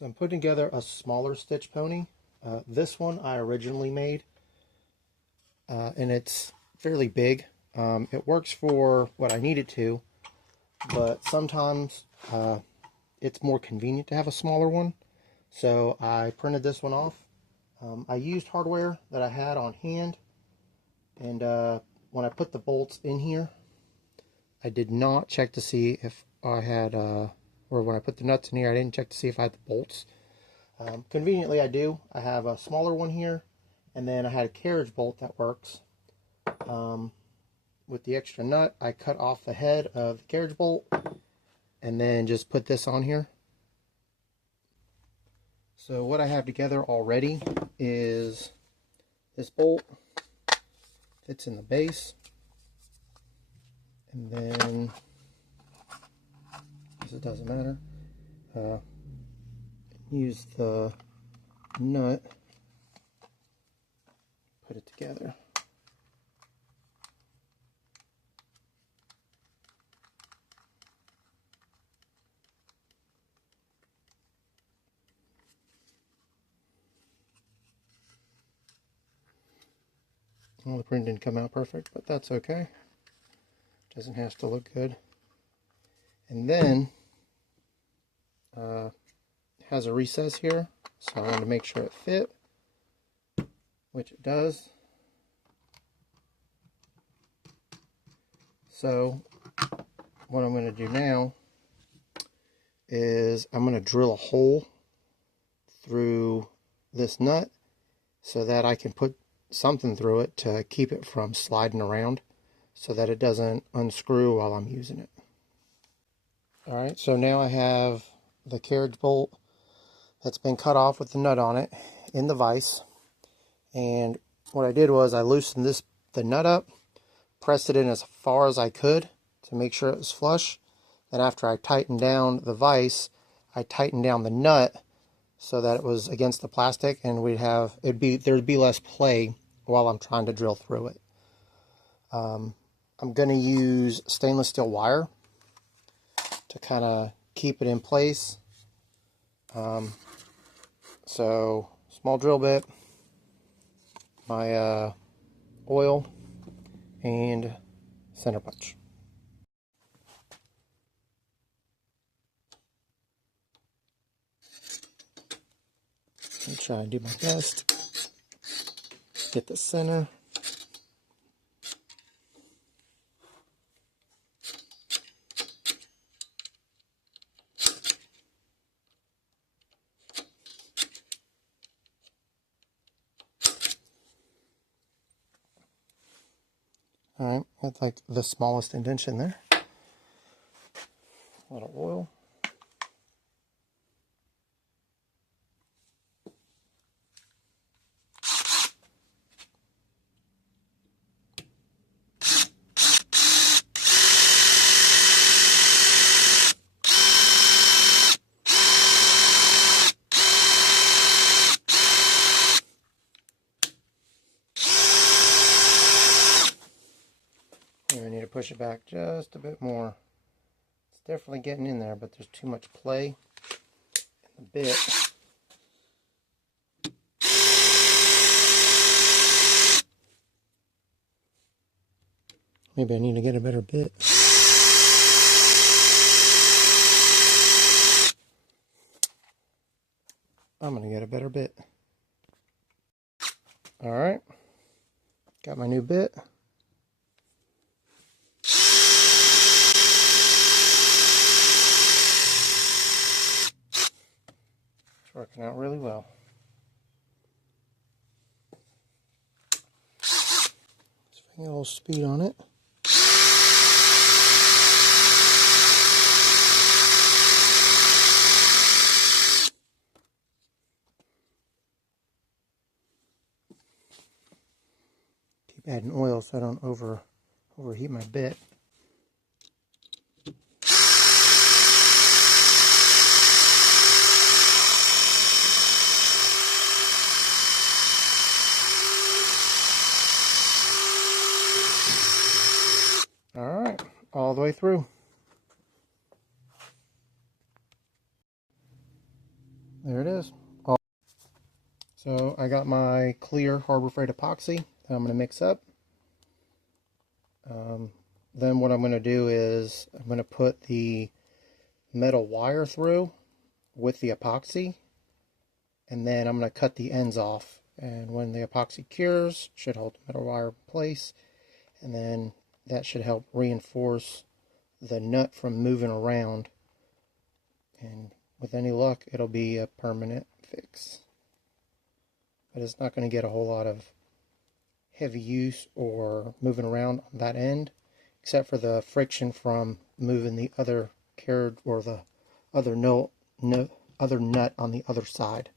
So I'm putting together a smaller stitch pony. This one I originally made, and it's fairly big. It works for what I need it to, but sometimes it's more convenient to have a smaller one. So I printed this one off. I used hardware that I had on hand, and when I put the bolts in here, I did not check to see if I had, or when I put the nuts in here, I didn't check to see if I had the bolts. Conveniently I do. I have a smaller one here, and then I had a carriage bolt that works. With the extra nut, I cut off the head of the carriage bolt, and then just put this on here. So what I have together already is this bolt fits in the base, and then, because it doesn't matter, use the nut, put it together. Well, the print didn't come out perfect, but that's okay. Doesn't have to look good. And then it has a recess here, so I wanted to make sure it fit, which it does. So what I'm going to do now is I'm going to drill a hole through this nut so that I can put something through it to keep it from sliding around, so that it doesn't unscrew while I'm using it. Alright, so now I have the carriage bolt that's been cut off with the nut on it in the vise, and what I did was I loosened the nut up, pressed it in as far as I could to make sure it was flush. Then after I tightened down the vise, I tightened down the nut so that it was against the plastic, and there'd be less play while I'm trying to drill through it. I'm going to use stainless steel wire to kind of keep it in place. So small drill bit, my oil, and center punch. I'll try and do my best. Get the center. Alright, that's like the smallest indentation there. A little oil. I need to push it back just a bit more. It's definitely getting in there, but there's too much play in the bit. Maybe I need to get a better bit. I'm going to get a better bit. Alright, got my new bit. It's working out really well. Let's bring a little speed on it. Keep adding oil so I don't overheat my bit. Alright, all the way through. There it is. So I got my clear Harbor Freight epoxy that I'm going to mix up. Then what I'm going to do is I'm going to put the metal wire through with the epoxy, and then I'm going to cut the ends off. And when the epoxy cures, it should hold the metal wire in place, and then that should help reinforce the nut from moving around. And with any luck, it'll be a permanent fix. But it's not going to get a whole lot of heavy use or moving around on that end, except for the friction from moving the other carriage or the other other nut on the other side.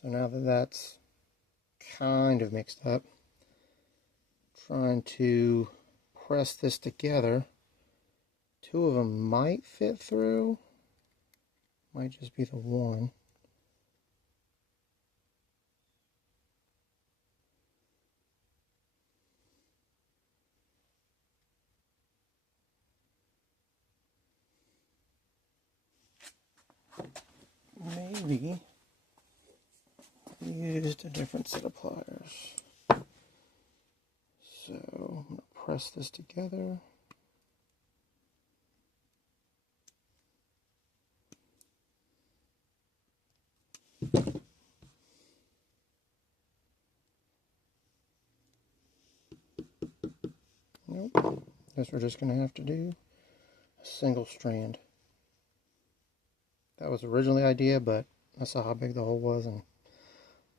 So now that that's kind of mixed up, trying to press this together. Two of them might fit through, might just be the one. Maybe used a different set of pliers. So I'm going to press this together. Nope. Guess we're just going to have to do a single strand. That was originally the idea, but I saw how big the hole was and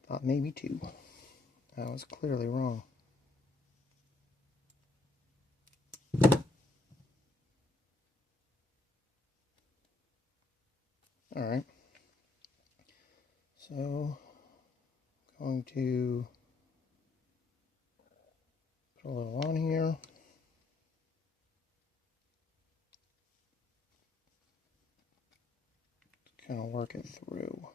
thought maybe two. I was clearly wrong. Alright. So, going to put a little on here. Kind of work it through.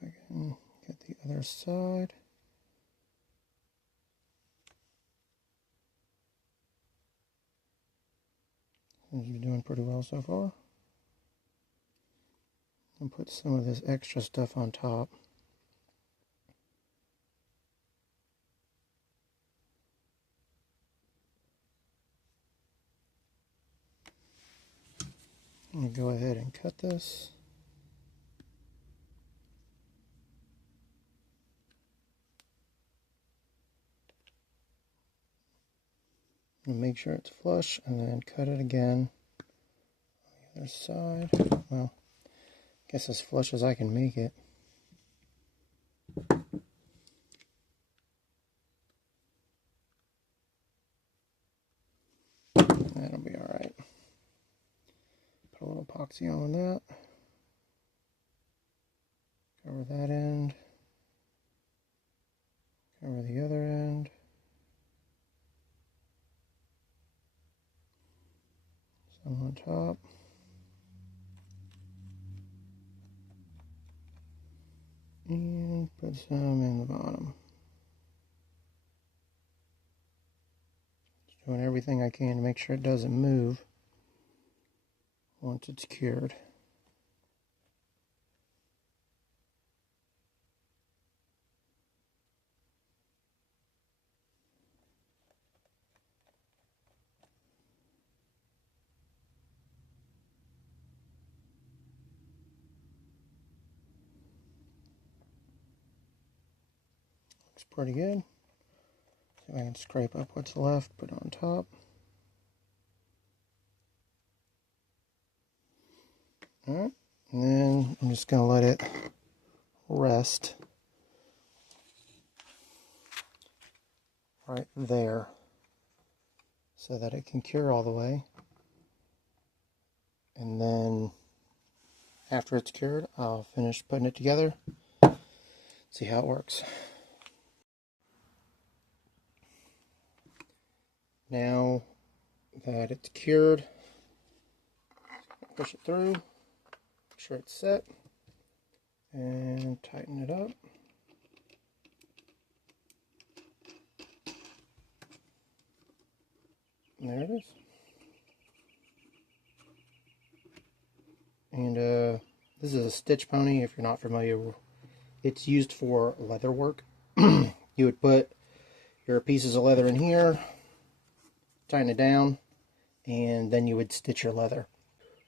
See if I can get the other side. Seems to be doing pretty well so far. And put some of this extra stuff on top. I'm going to go ahead and cut this. And make sure it's flush, and then cut it again on the other side. Well, I guess as flush as I can make it. That'll be alright. Put a little epoxy on that. Cover that end. Cover the other end. Some on top. And put some in the bottom. Just doing everything I can to make sure it doesn't move once it's cured. Looks pretty good. So I can scrape up what's left, put it on top. Alright, and then I'm just going to let it rest right there so that it can cure all the way. And then after it's cured, I'll finish putting it together, see how it works. Now that it's cured, push it through, make sure it's set, and tighten it up. And there it is. And this is a stitch pony, if you're not familiar. It's used for leather work. You would put your pieces of leather in here, tighten it down, and then you would stitch your leather.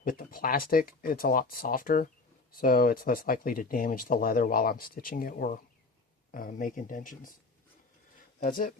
With the plastic, it's a lot softer, so it's less likely to damage the leather while I'm stitching it or make indentions. That's it.